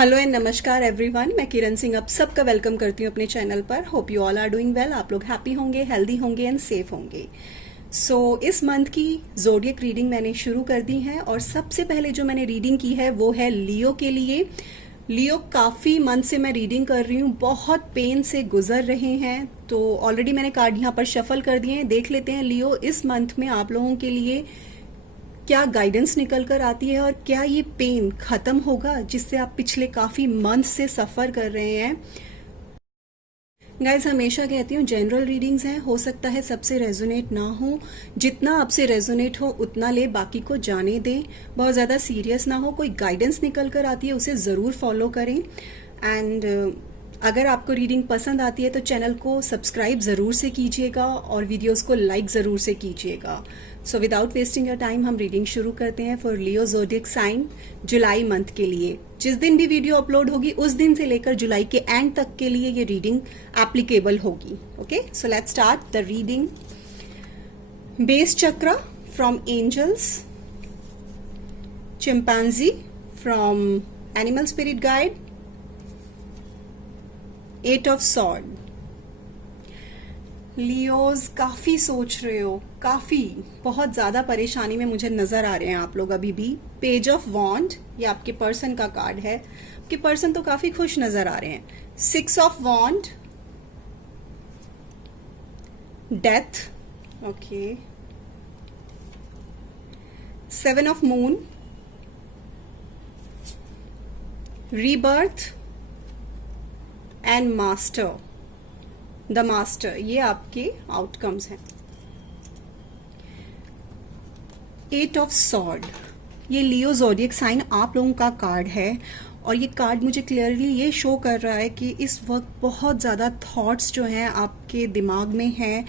Hello and नमस्कार everyone, मैं किरण सिंह आप सबका वेलकम करती हूँ अपने चैनल पर। Hope you all are doing well. आप लोग हैप्पी होंगे, हेल्दी होंगे एंड सेफ होंगे। इस मंथ की ज़ोडिएक रीडिंग मैंने शुरू कर दी है और सबसे पहले जो मैंने रीडिंग की है वो है लियो के लिए। लियो काफ़ी मंथ से मैं रीडिंग कर रही हूँ, बहुत पेन से गुजर रहे हैं। तो ऑलरेडी मैंने कार्ड यहाँ पर शफल कर दिए हैं। देख लेते हैं लियो इस मंथ में आप लोगों के लिए क्या गाइडेंस निकल कर आती है और क्या ये पेन खत्म होगा जिससे आप पिछले काफी मंथ से सफर कर रहे हैं। गाइज हमेशा कहती हूँ जनरल रीडिंग्स हैं, हो सकता है सबसे रेजोनेट ना हो। जितना आपसे रेजोनेट हो उतना ले, बाकी को जाने दें। बहुत ज़्यादा सीरियस ना हो। कोई गाइडेंस निकल कर आती है उसे ज़रूर फॉलो करें। एंड अगर आपको रीडिंग पसंद आती है तो चैनल को सब्सक्राइब ज़रूर से कीजिएगा और वीडियोस को लाइक ज़रूर से कीजिएगा। So without wasting your time हम रीडिंग शुरू करते हैं फॉर लियो ज़ोडिएक साइन जुलाई मंथ के लिए। जिस दिन भी वीडियो अपलोड होगी उस दिन से लेकर जुलाई के एंड तक के लिए ये रीडिंग एप्लीकेबल होगी। Okay, so let's start the reading. Base chakra from angels, chimpanzee from animal spirit guide, eight of sword. Leos काफी सोच रहे हो, काफी बहुत ज्यादा परेशानी में मुझे नजर आ रहे हैं आप लोग अभी भी। पेज ऑफ वॉन्ड, ये आपके पर्सन का कार्ड है। आपके पर्सन तो काफी खुश नजर आ रहे हैं। Six of wand, death, okay, seven of moon, rebirth and master, the master. ये आपके आउटकम्स हैं। एट ऑफ सॉर्ड, ये लियो ज़ोडिएक साइन आप लोगों का कार्ड है और ये कार्ड मुझे क्लियरली ये शो कर रहा है कि इस वक्त बहुत ज़्यादा थॉट्स जो हैं आपके दिमाग में हैं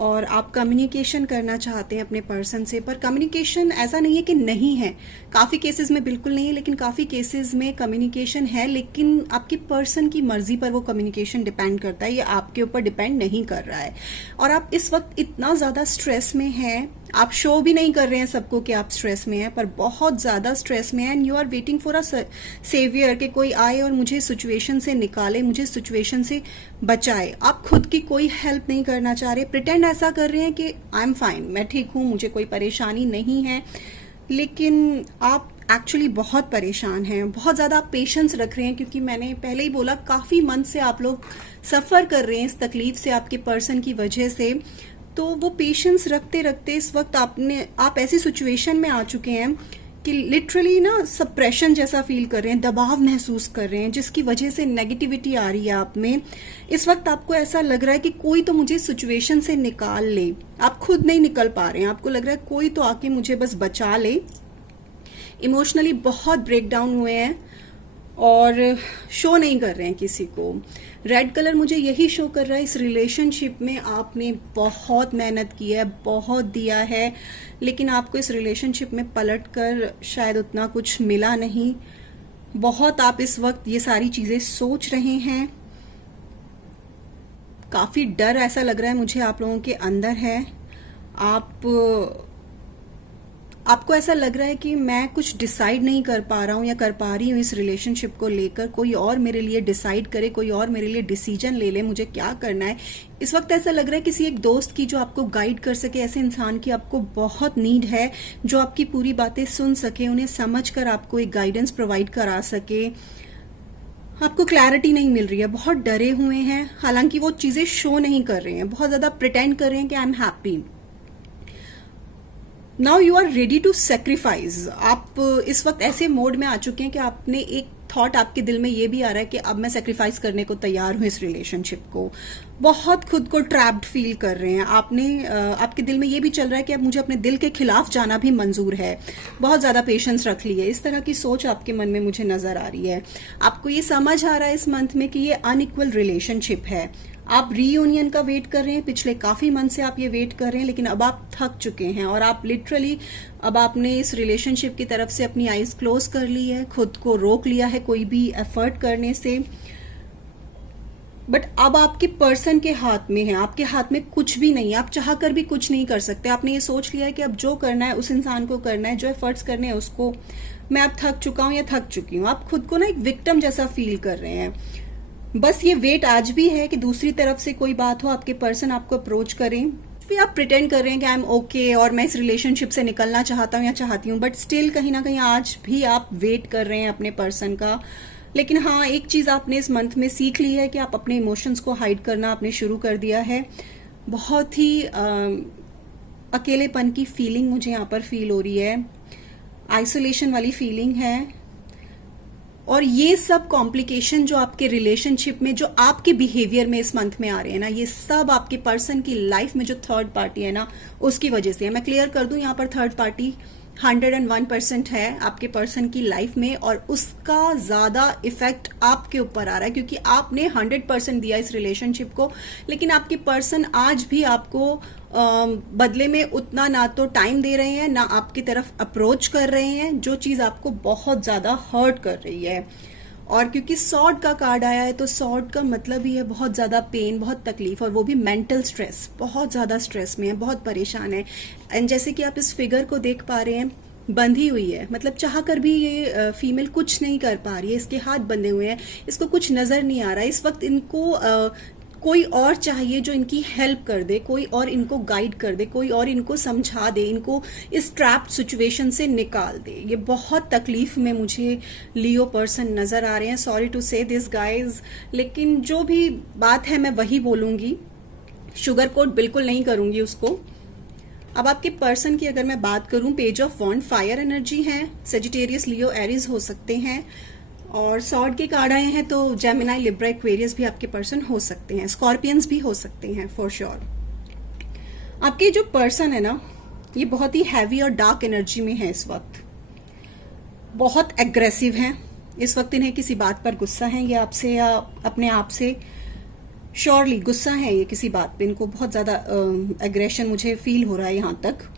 और आप कम्युनिकेशन करना चाहते हैं अपने पर्सन से। पर कम्युनिकेशन ऐसा नहीं है कि नहीं है, काफ़ी केसेस में बिल्कुल नहीं है, लेकिन काफ़ी केसेस में कम्युनिकेशन है, लेकिन आपके पर्सन की मर्जी पर वो कम्युनिकेशन डिपेंड करता है, ये आपके ऊपर डिपेंड नहीं कर रहा है। और आप इस वक्त इतना ज़्यादा स्ट्रेस में हैं, आप शो भी नहीं कर रहे हैं सबको कि आप स्ट्रेस में हैं, पर बहुत ज़्यादा स्ट्रेस में हैं and you are waiting for a saviour कि कोई आए और मुझे सिचुएशन से निकाले, मुझे सिचुएशन से बचाए। आप खुद की कोई हेल्प नहीं करना चाह रहे, प्रिटेंड ऐसा कर रहे हैं कि आई एम फाइन, मैं ठीक हूँ, मुझे कोई परेशानी नहीं है, लेकिन आप एक्चुअली बहुत परेशान हैं। बहुत ज़्यादा आप पेशेंस रख रहे हैं क्योंकि मैंने पहले ही बोला काफ़ी मंथ से आप लोग सफ़र कर रहे हैं इस तकलीफ से आपके पर्सन की वजह से। तो वो पेशेंस रखते रखते इस वक्त आप ऐसी सिचुएशन में आ चुके हैं कि लिटरली ना सप्रेशन जैसा फील कर रहे हैं, दबाव महसूस कर रहे हैं, जिसकी वजह से नेगेटिविटी आ रही है आप में। इस वक्त आपको ऐसा लग रहा है कि कोई तो मुझे सिचुएशन से निकाल ले। आप खुद नहीं निकल पा रहे हैं, आपको लग रहा है कोई तो आके मुझे बस बचा ले। इमोशनली बहुत ब्रेक डाउन हुए हैं और शो नहीं कर रहे हैं किसी को। रेड कलर मुझे यही शो कर रहा है इस रिलेशनशिप में आपने बहुत मेहनत की है, बहुत दिया है, लेकिन आपको इस रिलेशनशिप में पलटकर शायद उतना कुछ मिला नहीं। बहुत आप इस वक्त ये सारी चीजें सोच रहे हैं। काफी डर ऐसा लग रहा है मुझे आप लोगों के अंदर है। आपको ऐसा लग रहा है कि मैं कुछ डिसाइड नहीं कर पा रहा हूँ या कर पा रही हूँ इस रिलेशनशिप को लेकर। कोई और मेरे लिए डिसाइड करे, कोई और मेरे लिए डिसीजन ले ले, मुझे क्या करना है। इस वक्त ऐसा लग रहा है किसी एक दोस्त की जो आपको गाइड कर सके, ऐसे इंसान की आपको बहुत नीड है जो आपकी पूरी बातें सुन सके, उन्हें समझ कर आपको एक गाइडेंस प्रोवाइड करा सके। आपको क्लैरिटी नहीं मिल रही है, बहुत डरे हुए हैं, हालांकि वो चीजें शो नहीं कर रहे हैं, बहुत ज्यादा प्रिटेंड कर रहे हैं कि I am happy. Now you are ready to sacrifice. आप इस वक्त ऐसे मोड में आ चुके हैं कि आपने एक थॉट आपके दिल में ये भी आ रहा है कि अब मैं सेक्रीफाइस करने को तैयार हूं इस रिलेशनशिप को। बहुत खुद को ट्रैप्ड फील कर रहे हैं। आपके दिल में ये भी चल रहा है कि अब मुझे अपने दिल के खिलाफ जाना भी मंजूर है। बहुत ज्यादा पेशेंस रख ली है, इस तरह की सोच आपके मन में मुझे नजर आ रही है। आपको ये समझ आ रहा है इस मंथ में कि ये अनइक्वल रिलेशनशिप है। आप रीयूनियन का वेट कर रहे हैं, पिछले काफी मंथ से आप ये वेट कर रहे हैं, लेकिन अब आप थक चुके हैं और आप लिटरली अब आपने इस रिलेशनशिप की तरफ से अपनी आईज क्लोज कर ली है, खुद को रोक लिया है कोई भी एफर्ट करने से। बट अब आपके पर्सन के हाथ में है, आपके हाथ में कुछ भी नहीं है, आप चाह कर भी कुछ नहीं कर सकते। आपने ये सोच लिया है कि अब जो करना है उस इंसान को करना है, जो एफर्ट्स करने हैं उसको, मैं अब थक चुका हूं या थक चुकी हूं। आप खुद को ना एक विक्टिम जैसा फील कर रहे हैं। बस ये वेट आज भी है कि दूसरी तरफ से कोई बात हो, आपके पर्सन आपको अप्रोच करें। भी आप प्रिटेंड कर रहे हैं कि आई एम ओके और मैं इस रिलेशनशिप से निकलना चाहता हूँ या चाहती हूँ, बट स्टिल कहीं ना कहीं आज भी आप वेट कर रहे हैं अपने पर्सन का। लेकिन हाँ, एक चीज आपने इस मंथ में सीख ली है कि आप अपने इमोशंस को हाइड करना आपने शुरू कर दिया है। बहुत ही अकेलेपन की फीलिंग मुझे यहाँ पर फील हो रही है, आइसोलेशन वाली फीलिंग है। और ये सब कॉम्प्लिकेशन जो आपके रिलेशनशिप में, जो आपके बिहेवियर में इस मंथ में आ रहे हैं ना, ये सब आपके पर्सन की लाइफ में जो थर्ड पार्टी है ना, उसकी वजह से है। मैं क्लियर कर दूं, यहाँ पर थर्ड पार्टी 101% है आपके पर्सन की लाइफ में, और उसका ज्यादा इफेक्ट आपके ऊपर आ रहा है क्योंकि आपने 100% दिया इस रिलेशनशिप को, लेकिन आपके पर्सन आज भी आपको बदले में उतना ना तो टाइम दे रहे हैं, ना आपकी तरफ अप्रोच कर रहे हैं, जो चीज आपको बहुत ज्यादा हर्ट कर रही है। और क्योंकि सॉर्ड का कार्ड आया है, तो सॉर्ड का मतलब ही है बहुत ज्यादा पेन, बहुत तकलीफ, और वो भी मेंटल स्ट्रेस। बहुत ज्यादा स्ट्रेस में है, बहुत परेशान है। एंड जैसे कि आप इस फिगर को देख पा रहे हैं, बंधी हुई है, मतलब चाह कर भी ये फीमेल कुछ नहीं कर पा रही है। इसके हाथ बंधे हुए हैं, इसको कुछ नजर नहीं आ रहा है इस वक्त। इनको कोई और चाहिए जो इनकी हेल्प कर दे, कोई और इनको गाइड कर दे, कोई और इनको समझा दे, इनको इस ट्रैप्ड सिचुएशन से निकाल दे। ये बहुत तकलीफ में मुझे लियो पर्सन नजर आ रहे हैं। सॉरी टू से दिस गाइज, लेकिन जो भी बात है मैं वही बोलूंगी, शुगर कोट बिल्कुल नहीं करूंगी उसको। अब आपके पर्सन की अगर मैं बात करूं, page of wand, fire energy है, सेजिटेरियस, लियो, एरीज हो सकते हैं। और सॉर्ड के कार्ड आए हैं, तो जेमिनाई, लिब्रा, एक्वेरियस भी आपके पर्सन हो सकते हैं, स्कॉर्पियंस भी हो सकते हैं फॉर श्योर। आपके जो पर्सन है ना, ये बहुत ही हैवी और डार्क एनर्जी में है इस वक्त, बहुत एग्रेसिव हैं इस वक्त। इन्हें किसी बात पर गुस्सा है ये आपसे या अपने आप से, श्योरली गुस्सा है ये किसी बात पे, इनको बहुत ज्यादा एग्रेशन मुझे फील हो रहा है यहाँ तक।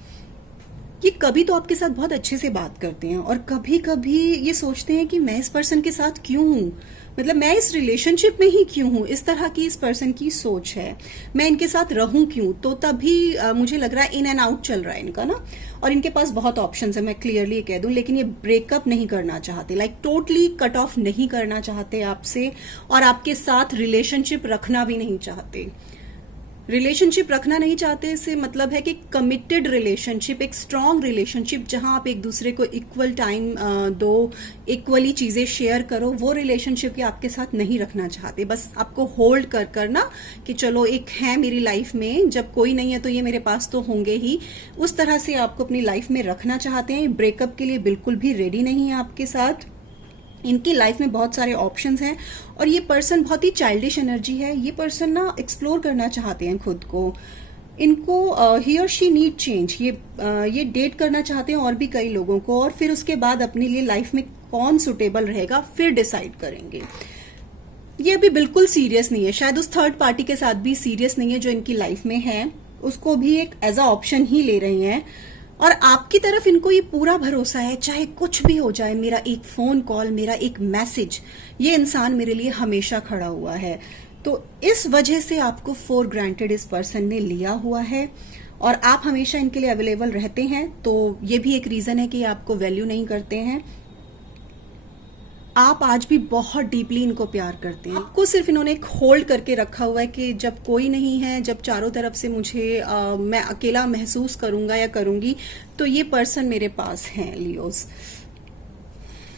ये कभी तो आपके साथ बहुत अच्छे से बात करते हैं और कभी कभी ये सोचते हैं कि मैं इस पर्सन के साथ क्यों हूं, मतलब मैं इस रिलेशनशिप में ही क्यों हूं। इस तरह की इस पर्सन की सोच है, मैं इनके साथ रहूं क्यों। तो तभी मुझे लग रहा है इन एंड आउट चल रहा है इनका ना, और इनके पास बहुत ऑप्शंस है, मैं क्लियरली कह दूं। लेकिन ये ब्रेकअप नहीं करना चाहते, लाइक टोटली कट ऑफ नहीं करना चाहते आपसे, और आपके साथ रिलेशनशिप रखना भी नहीं चाहते। रिलेशनशिप रखना नहीं चाहते इससे मतलब है कि कमिटेड रिलेशनशिप, एक स्ट्रांग रिलेशनशिप जहां आप एक दूसरे को इक्वल टाइम दो, इक्वली चीजें शेयर करो, वो रिलेशनशिप आपके साथ नहीं रखना चाहते। बस आपको होल्ड कर करना कि चलो एक है मेरी लाइफ में, जब कोई नहीं है तो ये मेरे पास तो होंगे ही, उस तरह से आपको अपनी लाइफ में रखना चाहते हैं। ब्रेकअप के लिए बिल्कुल भी रेडी नहीं है आपके साथ। इनकी लाइफ में बहुत सारे ऑप्शंस हैं, और ये पर्सन बहुत ही चाइल्डिश एनर्जी है। ये पर्सन ना एक्सप्लोर करना चाहते हैं खुद को, इनको ही और शी नीड चेंज। ये डेट करना चाहते हैं और भी कई लोगों को, और फिर उसके बाद अपने लिए लाइफ में कौन सुटेबल रहेगा फिर डिसाइड करेंगे। ये अभी बिल्कुल सीरियस नहीं है, शायद उस थर्ड पार्टी के साथ भी सीरियस नहीं है जो इनकी लाइफ में है, उसको भी एक एज अ ऑप्शन ही ले रहे हैं। और आपकी तरफ इनको ये पूरा भरोसा है, चाहे कुछ भी हो जाए, मेरा एक फोन कॉल, मेरा एक मैसेज, ये इंसान मेरे लिए हमेशा खड़ा हुआ है। तो इस वजह से आपको फॉर ग्रांटेड इस पर्सन ने लिया हुआ है, और आप हमेशा इनके लिए अवेलेबल रहते हैं। तो ये भी एक रीजन है कि आपको वैल्यू नहीं करते हैं। आप आज भी बहुत डीपली इनको प्यार करते हैं। आपको सिर्फ इन्होंने एक होल्ड करके रखा हुआ है कि जब कोई नहीं है, जब चारों तरफ से मुझे मैं अकेला महसूस करूंगा या करूंगी, तो ये पर्सन मेरे पास है। लियोस,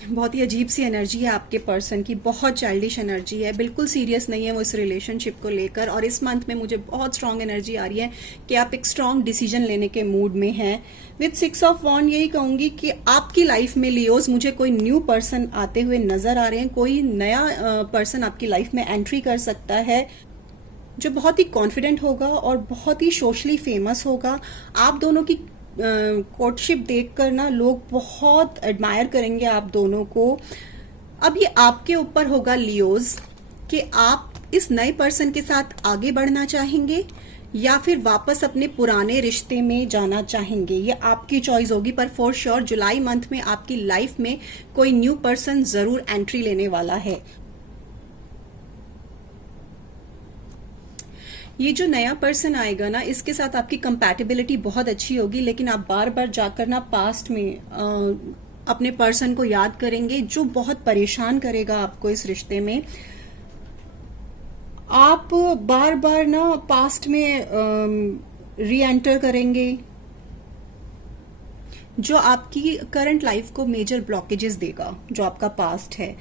बहुत ही अजीब सी एनर्जी है आपके पर्सन की, बहुत चाइल्डिश एनर्जी है, बिल्कुल सीरियस नहीं है वो इस रिलेशनशिप को लेकर। और इस मंथ में मुझे बहुत स्ट्रांग एनर्जी आ रही है कि आप एक स्ट्रांग डिसीजन लेने के मूड में हैं। विद 6 ऑफ वॉन्ड यही कहूंगी कि आपकी लाइफ में लियोस मुझे कोई न्यू पर्सन आते हुए नजर आ रहे हैं। कोई नया पर्सन आपकी लाइफ में एंट्री कर सकता है जो बहुत ही कॉन्फिडेंट होगा और बहुत ही सोशली फेमस होगा। आप दोनों की कोर्टशिप देखकर ना लोग बहुत एडमायर करेंगे आप दोनों को। अब ये आपके ऊपर होगा लियोज कि आप इस नए पर्सन के साथ आगे बढ़ना चाहेंगे या फिर वापस अपने पुराने रिश्ते में जाना चाहेंगे। ये आपकी चॉइस होगी, पर फॉर श्योर जुलाई मंथ में आपकी लाइफ में कोई न्यू पर्सन जरूर एंट्री लेने वाला है। ये जो नया पर्सन आएगा ना, इसके साथ आपकी कंपैटिबिलिटी बहुत अच्छी होगी, लेकिन आप बार बार जाकर ना पास्ट में अपने पर्सन को याद करेंगे जो बहुत परेशान करेगा आपको इस रिश्ते में। आप बार बार ना पास्ट में री एंटर करेंगे, जो आपकी करंट लाइफ को मेजर ब्लॉकेजेस देगा। जो आपका पास्ट है,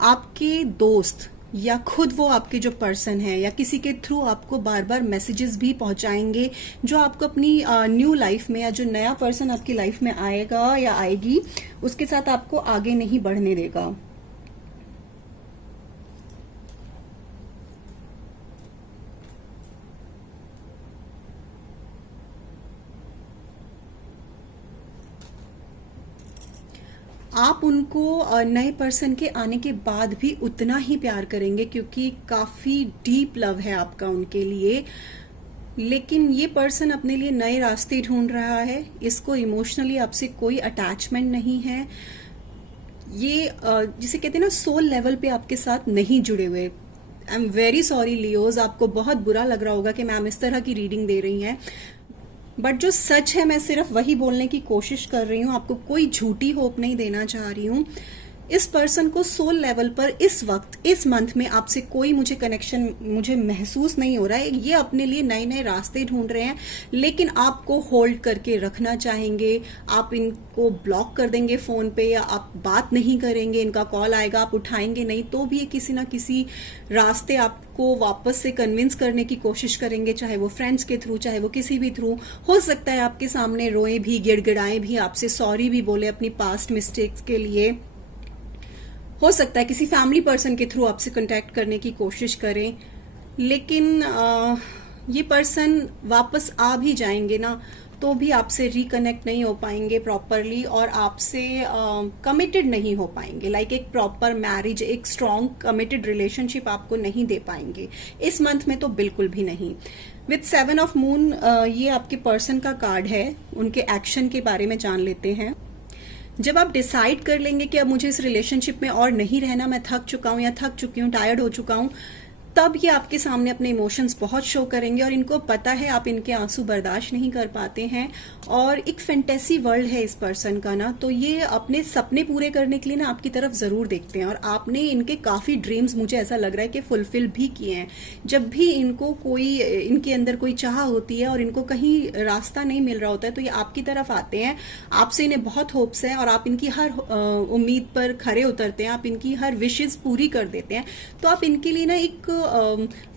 आपके दोस्त या खुद वो आपके जो पर्सन है या किसी के थ्रू आपको बार बार मैसेजेस भी पहुंचाएंगे, जो आपको अपनी न्यू लाइफ में या जो नया पर्सन आपकी लाइफ में आएगा या आएगी उसके साथ आपको आगे नहीं बढ़ने देगा। आप उनको नए पर्सन के आने के बाद भी उतना ही प्यार करेंगे, क्योंकि काफी डीप लव है आपका उनके लिए। लेकिन ये पर्सन अपने लिए नए रास्ते ढूंढ रहा है, इसको इमोशनली आपसे कोई अटैचमेंट नहीं है। ये जिसे कहते हैं ना, सोल लेवल पे आपके साथ नहीं जुड़े हुए। I am very sorry Leos, आपको बहुत बुरा लग रहा होगा कि मैम इस तरह की रीडिंग दे रही हैं, बट जो सच है मैं सिर्फ वही बोलने की कोशिश कर रही हूँ। आपको कोई झूठी होप नहीं देना चाह रही हूँ। इस पर्सन को सोल लेवल पर इस वक्त, इस मंथ में आपसे कोई मुझे कनेक्शन मुझे महसूस नहीं हो रहा है। ये अपने लिए नए नए रास्ते ढूंढ रहे हैं, लेकिन आपको होल्ड करके रखना चाहेंगे। आप इनको ब्लॉक कर देंगे फोन पे, या आप बात नहीं करेंगे, इनका कॉल आएगा आप उठाएंगे नहीं, तो भी ये किसी ना किसी रास्ते आपको वापस से कन्विंस करने की कोशिश करेंगे, चाहे वो फ्रेंड्स के थ्रू, चाहे वो किसी भी थ्रू। हो सकता है आपके सामने रोए भी, गिड़गिड़ाएं भी, आपसे सॉरी भी बोले अपनी पास्ट मिस्टेक्स के लिए। हो सकता है किसी फैमिली पर्सन के थ्रू आपसे कांटेक्ट करने की कोशिश करें, लेकिन ये पर्सन वापस आ भी जाएंगे ना, तो भी आपसे रिकनेक्ट नहीं हो पाएंगे प्रॉपरली, और आपसे कमिटेड नहीं हो पाएंगे। लाइक एक प्रॉपर मैरिज, एक स्ट्रॉन्ग कमिटेड रिलेशनशिप आपको नहीं दे पाएंगे इस मंथ में, तो बिल्कुल भी नहीं। विथ 7 ऑफ मून, ये आपके पर्सन का कार्ड है। उनके एक्शन के बारे में जान लेते हैं। जब आप डिसाइड कर लेंगे कि अब मुझे इस रिलेशनशिप में और नहीं रहना, मैं थक चुका हूं या थक चुकी हूं, टायर्ड हो चुका हूं, तब ये आपके सामने अपने इमोशंस बहुत शो करेंगे। और इनको पता है आप इनके आंसू बर्दाश्त नहीं कर पाते हैं, और एक फैंटेसी वर्ल्ड है इस पर्सन का ना, तो ये अपने सपने पूरे करने के लिए ना आपकी तरफ जरूर देखते हैं। और आपने इनके काफी ड्रीम्स, मुझे ऐसा लग रहा है कि फुलफिल भी किए हैं। जब भी इनको कोई, इनके अंदर कोई चाह होती है और इनको कहीं रास्ता नहीं मिल रहा होता है, तो ये आपकी तरफ आते हैं। आपसे इन्हें बहुत होप्स है, और आप इनकी हर उम्मीद पर खरे उतरते हैं, आप इनकी हर विशेष पूरी कर देते हैं। तो आप इनके लिए ना एक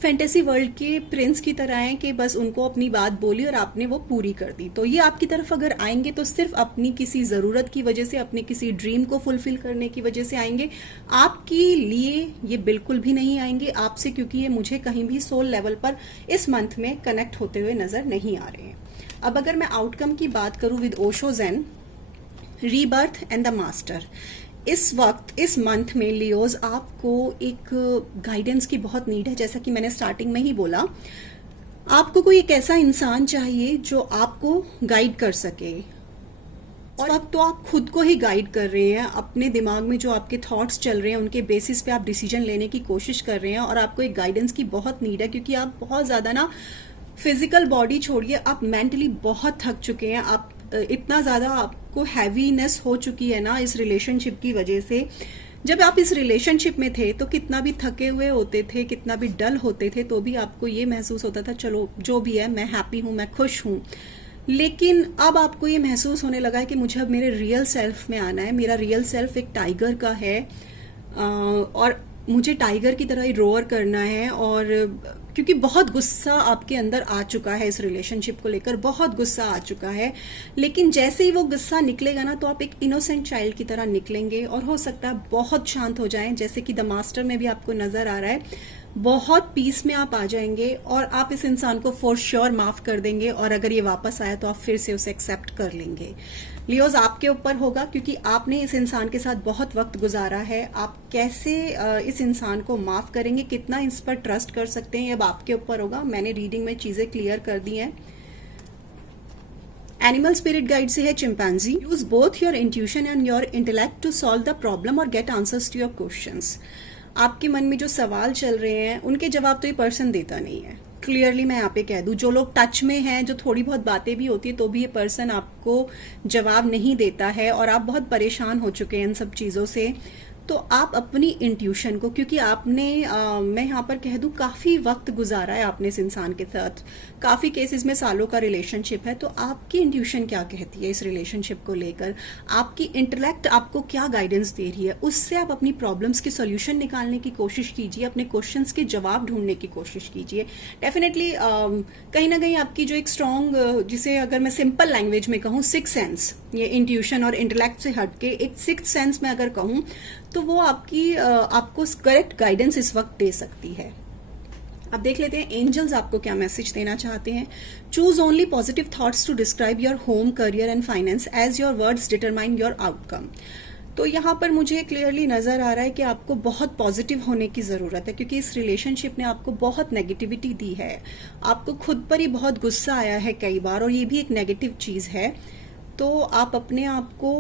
फैंटेसी वर्ल्ड के प्रिंस की तरह हैं, कि बस उनको अपनी बात बोली और आपने वो पूरी कर दी। तो ये आपकी तरफ अगर आएंगे तो सिर्फ अपनी किसी जरूरत की वजह से, अपने किसी ड्रीम को फुलफिल करने की वजह से आएंगे। आपके लिए ये बिल्कुल भी नहीं आएंगे आपसे, क्योंकि ये मुझे कहीं भी सोल लेवल पर इस मंथ में कनेक्ट होते हुए नजर नहीं आ रहे हैं। अब अगर मैं आउटकम की बात करूं with Osho zen, rebirth and the master, इस वक्त, इस मंथ में लियोज आपको एक गाइडेंस की बहुत नीड है। जैसा कि मैंने स्टार्टिंग में ही बोला, आपको कोई एक ऐसा इंसान चाहिए जो आपको गाइड कर सके। और अब तो आप खुद को ही गाइड कर रहे हैं, अपने दिमाग में जो आपके थॉट्स चल रहे हैं उनके बेसिस पे आप डिसीजन लेने की कोशिश कर रहे हैं, और आपको एक गाइडेंस की बहुत नीड है, क्योंकि आप बहुत ज्यादा ना, फिजिकल बॉडी छोड़िए, आप मेंटली बहुत थक चुके हैं। आप इतना ज्यादा आपको हैवीनेस हो चुकी है ना इस रिलेशनशिप की वजह से। जब आप इस रिलेशनशिप में थे तो कितना भी थके हुए होते थे, कितना भी डल होते थे, तो भी आपको ये महसूस होता था चलो जो भी है, मैं हैप्पी हूं, मैं खुश हूं। लेकिन अब आपको ये महसूस होने लगा है कि मुझे अब मेरे रियल सेल्फ में आना है। मेरा रियल सेल्फ एक टाइगर का है, और मुझे टाइगर की तरह ही रोअर करना है। और क्योंकि बहुत गुस्सा आपके अंदर आ चुका है, इस रिलेशनशिप को लेकर बहुत गुस्सा आ चुका है। लेकिन जैसे ही वो गुस्सा निकलेगा ना, तो आप एक इनोसेंट चाइल्ड की तरह निकलेंगे, और हो सकता है बहुत शांत हो जाएं, जैसे कि द मास्टर में भी आपको नजर आ रहा है। बहुत पीस में आप आ जाएंगे, और आप इस इंसान को फॉर श्योर माफ कर देंगे, और अगर ये वापस आया तो आप फिर से उसे एक्सेप्ट कर लेंगे। लियोज आपके ऊपर होगा, क्योंकि आपने इस इंसान के साथ बहुत वक्त गुजारा है। आप कैसे इस इंसान को माफ करेंगे, कितना इस पर ट्रस्ट कर सकते हैं, अब आपके ऊपर होगा। मैंने रीडिंग में चीजें क्लियर कर दी हैं। एनिमल स्पिरिट गाइड से है chimpanzee, use both your intuition and your intellect to solve the problem or get answers to your questions. आपके मन में जो सवाल चल रहे हैं उनके जवाब तो ये पर्सन देता नहीं है, क्लियरली मैं यहाँ पे कह दूं, जो लोग टच में हैं, जो थोड़ी बहुत बातें भी होती है तो भी ये पर्सन आपको जवाब नहीं देता है और आप बहुत परेशान हो चुके हैं इन सब चीज़ों से, तो आप अपनी इंट्यूशन को, क्योंकि आपने मैं यहाँ पर कह दूं काफ़ी वक्त गुजारा है आपने इस इंसान के साथ, काफ़ी केसेस में सालों का रिलेशनशिप है, तो आपकी इंट्यूशन क्या कहती है इस रिलेशनशिप को लेकर, आपकी इंटेलेक्ट आपको क्या गाइडेंस दे रही है, उससे आप अपनी प्रॉब्लम्स की सोल्यूशन निकालने की कोशिश कीजिए, अपने क्वेश्चंस के जवाब ढूंढने की कोशिश कीजिए। डेफिनेटली कहीं ना कहीं आपकी जो एक स्ट्रॉन्ग, जिसे अगर मैं सिंपल लैंग्वेज में कहूँ सिक्स सेंस, ये इंट्यूशन और इंटेलेक्ट से हटके एक सिक्स सेंस में अगर कहूँ तो वो आपको करेक्ट गाइडेंस इस वक्त दे सकती है। अब देख लेते हैं एंजल्स आपको क्या मैसेज देना चाहते हैं। Choose only positive thoughts to describe your home, career and finance as your words determine your outcome. तो यहाँ पर मुझे क्लियरली नजर आ रहा है कि आपको बहुत पॉजिटिव होने की जरूरत है, क्योंकि इस रिलेशनशिप ने आपको बहुत नेगेटिविटी दी है, आपको खुद पर ही बहुत गुस्सा आया है कई बार, और ये भी एक नेगेटिव चीज है। तो आप अपने आप को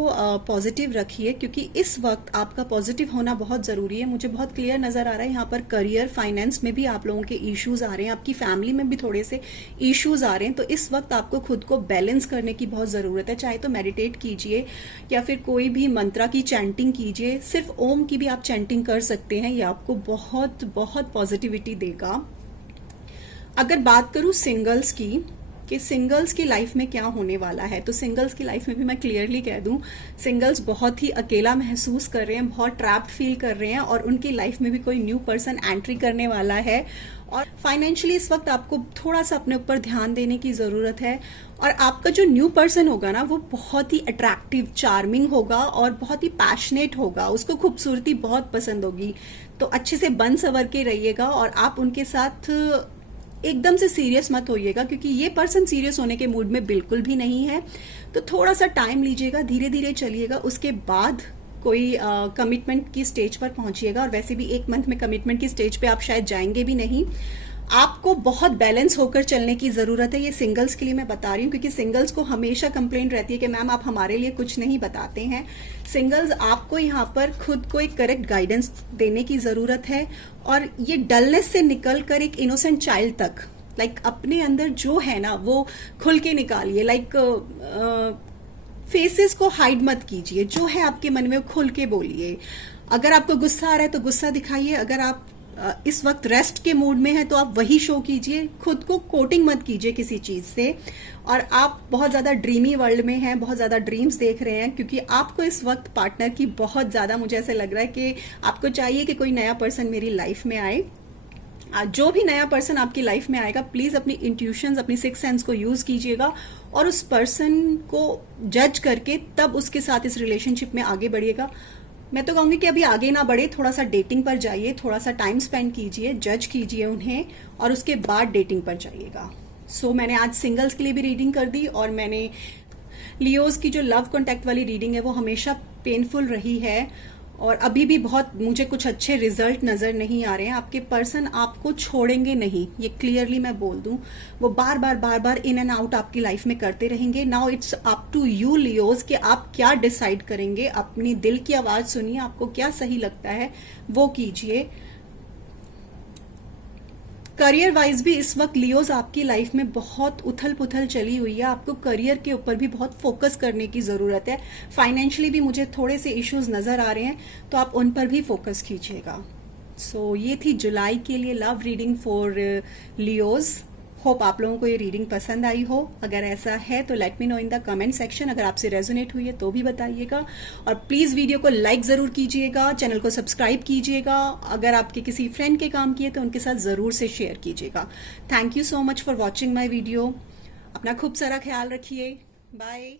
पॉजिटिव रखिए, क्योंकि इस वक्त आपका पॉजिटिव होना बहुत ज़रूरी है। मुझे बहुत क्लियर नज़र आ रहा है यहाँ पर करियर, फाइनेंस में भी आप लोगों के इश्यूज आ रहे हैं, आपकी फैमिली में भी थोड़े से इश्यूज आ रहे हैं, तो इस वक्त आपको खुद को बैलेंस करने की बहुत ज़रूरत है। चाहे तो मेडिटेट कीजिए या फिर कोई भी मंत्रा की चैंटिंग कीजिए, सिर्फ ओम की भी आप चैंटिंग कर सकते हैं, ये आपको बहुत बहुत पॉजिटिविटी देगा। अगर बात करूँ सिंगल्स की, कि सिंगल्स की लाइफ में क्या होने वाला है, तो सिंगल्स की लाइफ में भी मैं क्लियरली कह दूं, सिंगल्स बहुत ही अकेला महसूस कर रहे हैं, बहुत ट्रैप्ड फील कर रहे हैं, और उनकी लाइफ में भी कोई न्यू पर्सन एंट्री करने वाला है। और फाइनेंशियली इस वक्त आपको थोड़ा सा अपने ऊपर ध्यान देने की जरूरत है, और आपका जो न्यू पर्सन होगा ना, वो बहुत ही अट्रैक्टिव, चार्मिंग होगा और बहुत ही पैशनेट होगा, उसको खूबसूरती बहुत पसंद होगी। तो अच्छे से बन संवर के रहिएगा, और आप उनके साथ एकदम से सीरियस मत होइएगा, क्योंकि ये पर्सन सीरियस होने के मूड में बिल्कुल भी नहीं है। तो थोड़ा सा टाइम लीजिएगा, धीरे धीरे चलिएगा, उसके बाद कोई कमिटमेंट की स्टेज पर पहुंचिएगा। और वैसे भी 1 मंथ में कमिटमेंट की स्टेज पे आप शायद जाएंगे भी नहीं। आपको बहुत बैलेंस होकर चलने की जरूरत है, ये सिंगल्स के लिए मैं बता रही हूँ, क्योंकि सिंगल्स को हमेशा कंप्लेंट रहती है कि मैम आप हमारे लिए कुछ नहीं बताते हैं। सिंगल्स, आपको यहाँ पर खुद को एक करेक्ट गाइडेंस देने की जरूरत है, और ये डलनेस से निकलकर एक इनोसेंट चाइल्ड तक, अपने अंदर जो है ना वो खुल के निकालिए। फेसेस को हाइड मत कीजिए, जो है आपके मन में खुल के बोलिए। अगर आपको गुस्सा आ रहा है तो गुस्सा दिखाइए, अगर आप इस वक्त रेस्ट के मूड में है तो आप वही शो कीजिए, खुद को कोटिंग मत कीजिए किसी चीज से। और आप बहुत ज्यादा ड्रीमी वर्ल्ड में हैं, बहुत ज्यादा ड्रीम्स देख रहे हैं, क्योंकि आपको इस वक्त पार्टनर की बहुत ज्यादा, मुझे ऐसे लग रहा है कि आपको चाहिए कि कोई नया पर्सन मेरी लाइफ में आए। जो भी नया पर्सन आपकी लाइफ में आएगा, प्लीज अपनी इंट्यूशंस, अपनी सिक्स सेंस को यूज कीजिएगा, और उस पर्सन को जज करके तब उसके साथ इस रिलेशनशिप में आगे बढ़िएगा। मैं तो कहूंगी कि अभी आगे ना बढ़े, थोड़ा सा डेटिंग पर जाइए, थोड़ा सा टाइम स्पेंड कीजिए, जज कीजिए उन्हें, और उसके बाद डेटिंग पर जाइएगा। सो मैंने आज सिंगल्स के लिए भी रीडिंग कर दी, और मैंने लियोज की जो लव कॉन्टैक्ट वाली रीडिंग है वो हमेशा पेनफुल रही है, और अभी भी बहुत मुझे कुछ अच्छे रिजल्ट नजर नहीं आ रहे हैं। आपके पर्सन आपको छोड़ेंगे नहीं, ये क्लियरली मैं बोल दूं, वो बार बार इन एंड आउट आपकी लाइफ में करते रहेंगे। Now it's up to you Leos कि आप क्या डिसाइड करेंगे। अपनी दिल की आवाज सुनिए, आपको क्या सही लगता है वो कीजिए। करियर वाइज भी इस वक्त लियोज आपकी लाइफ में बहुत उथल पुथल चली हुई है, आपको करियर के ऊपर भी बहुत फोकस करने की जरूरत है। फाइनेंशियली भी मुझे थोड़े से इश्यूज नजर आ रहे हैं, तो आप उन पर भी फोकस कीजिएगा। सो ये थी जुलाई के लिए love reading for Leos. Hope आप लोगों को ये रीडिंग पसंद आई हो। अगर ऐसा है तो let me know in the comment section. अगर आपसे रेजोनेट हुई है तो भी बताइएगा, और प्लीज वीडियो को लाइक जरूर कीजिएगा, चैनल को सब्सक्राइब कीजिएगा। अगर आपके किसी फ्रेंड के काम किए तो उनके साथ जरूर से शेयर कीजिएगा। Thank you so much for watching my video. अपना खूब सारा ख्याल रखिए। बाय।